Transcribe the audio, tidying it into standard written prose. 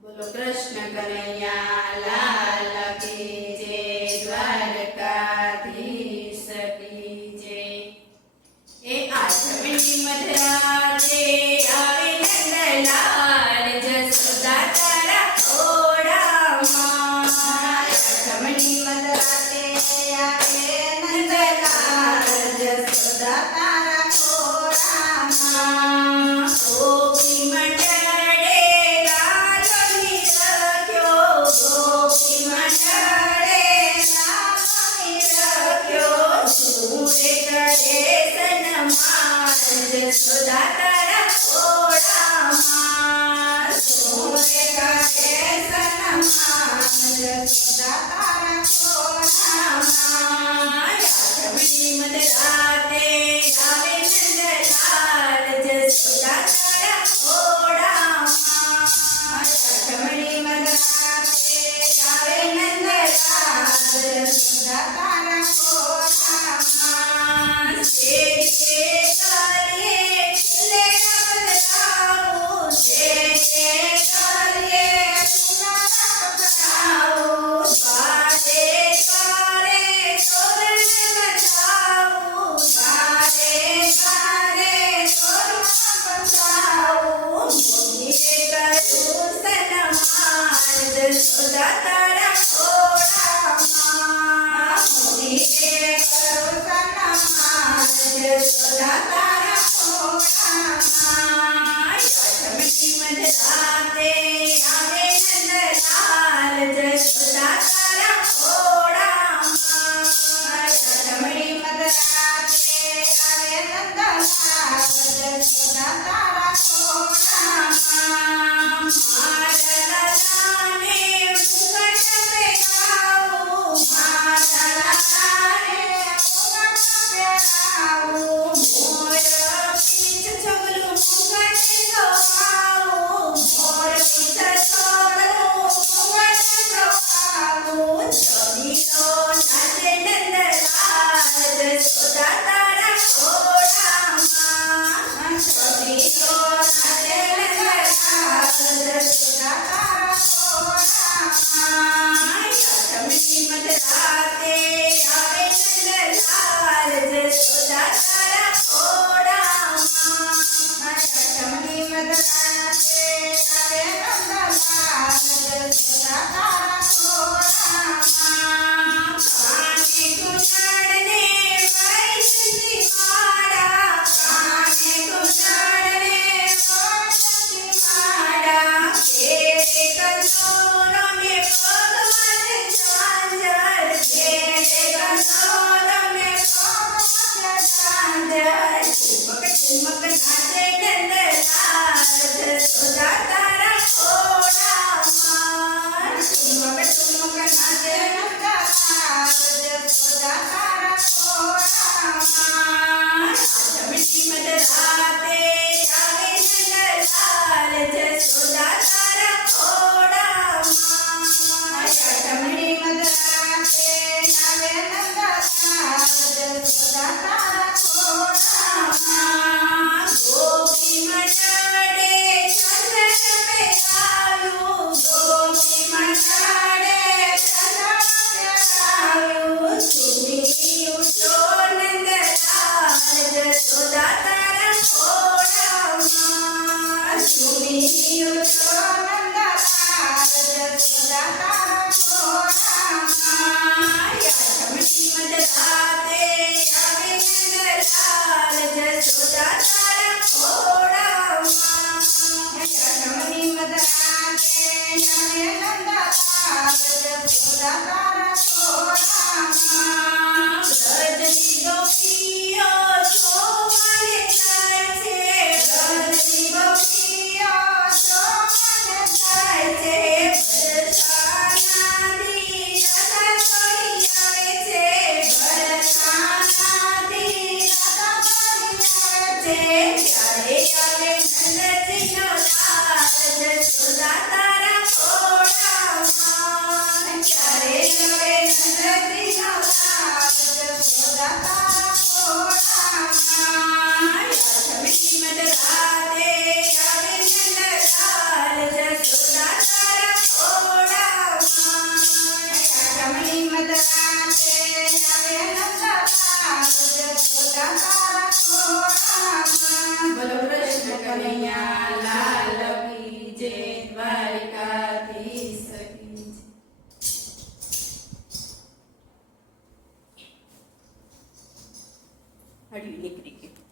બોલો કૃષ્ણ કનૈયા લાલ કી જય, દ્વારકાધીશ કી જય। એ આઠમની મધરાતે આવે નંદલાલ, જસોદા તારા ખોળામાં। આઠમની મધરાતે આવે નંદલાલ, જસોદા તારા ખોળામાં। ગોપી મંડળે ગાલો નિરખ્યો, ગોપી મંડળે ગાલો નિરખ્યો, સુરે કરે સન્માન, જસોદા તારા ખોળામાં। સુરે કરે સન્માન, જસોદા તારા ખોળામાં। આઠમની મધરાતે આવે નંદલાલ, જસોદા તારા ખોળામાં। આઠમની મધરાતે આવે નંદલાલ, જસોદા તારા ખોળામાં। શેરીએ ગલીએ ફૂલેરા પધરાવું, શેરીએ ગલીએ ફૂલેરા પધરાવું, દ્વારે દ્વારે તોરણ બંધાવું, દ્વારે દ્વારે તોરણ બંધાવું। મોદીએ કર્યું સન્માન, જસોદા તારા ખોળામાં। મોદીએ કર્યું સન્માન, જસોદા તારા ખોળામાં। આઠમની મધરાતે આવે નંદલાલ, જસોદા તારા ખોળામાં। આઠમની મધરાતે આવે નંદલાલ, જસોદા તારા ખોળામાં। મારા લાલાને મુગટ પહેરાવું, મારા લાલાને મુગટ પહેરાવું, મોર પીછ છોગલું મુગટ જોવાવું, મોર પીછ છોગલું મુગટ જોવાવું। છબીલો નાચે નંદલાલ, જસોદા તારા ખોળામાં। છબીલો નાચે નંદલાલ, જસોદા તારા ખોળામાં। આઠમની મધરાતે આવે નંદલાલ, જસોદા તારા ખોળામાં। આઠમની મધરાતે આવે નંદલાલ, જસોદા તારા ખોળામાં। કાને ઘૂંટણને વૈષ્ણવી માળા, કાને ઘૂંટણને વૈષ્ણવી માળા, ઘેરે કંદોરો ને પગમાં ઝાંઝર, ઘેરે કંદોરો ને પગમાં ઝાંઝર। ઠુમક ઠુમક નાચે નંદલાલ, જસોદા તારા ખોળામાં। ઠુમક ઠુમક નાચે નંદલાલ, જસોદા તારા ખોળામાં। આઠમની મધરાતે આવે નંદલાલ, જસોદા તારા ખોળામાં। આઠમની મધરાતે આવે નંદલાલ, જસોદા તારા ખોળામાં। ગોપી મંડળે ચંદન પહેરાવ્યું, ગોપી મંડળે ચંદન પહેરાવ્યું, સુની ઉઠો નંદલાલ, જસોદા તારા ખોળામાં। સુની ઉઠો નંદલાલ, જસોદા તારા ખોળામાં। આઠમની મધરાતે આવે નંદલાલ, જસોદા તારા ખોળામાં। આઠમની મધરાતે આવે નંદલાલ, જસોદા તારા ખોળામાં। વ્રજની ગોપીઓ જોવાને જાય છે, વ્રજની ગોપીઓ જોવાને જાય છે, વરસાનાથી રાધા પડી આવે છે, વરસાનાથી રાધા પડી આવે છે। ત્યારે આવે નંદજીનો લાલ, જસોદા તારા ખોળામાં। ત્યારે આવે નંદજીનો લાલ, જસોદા તારા ખોળામાં। આઠમની મધરાતે આવે નંદલાલ, જસોદા તારા હળવી નીકળી ગયું.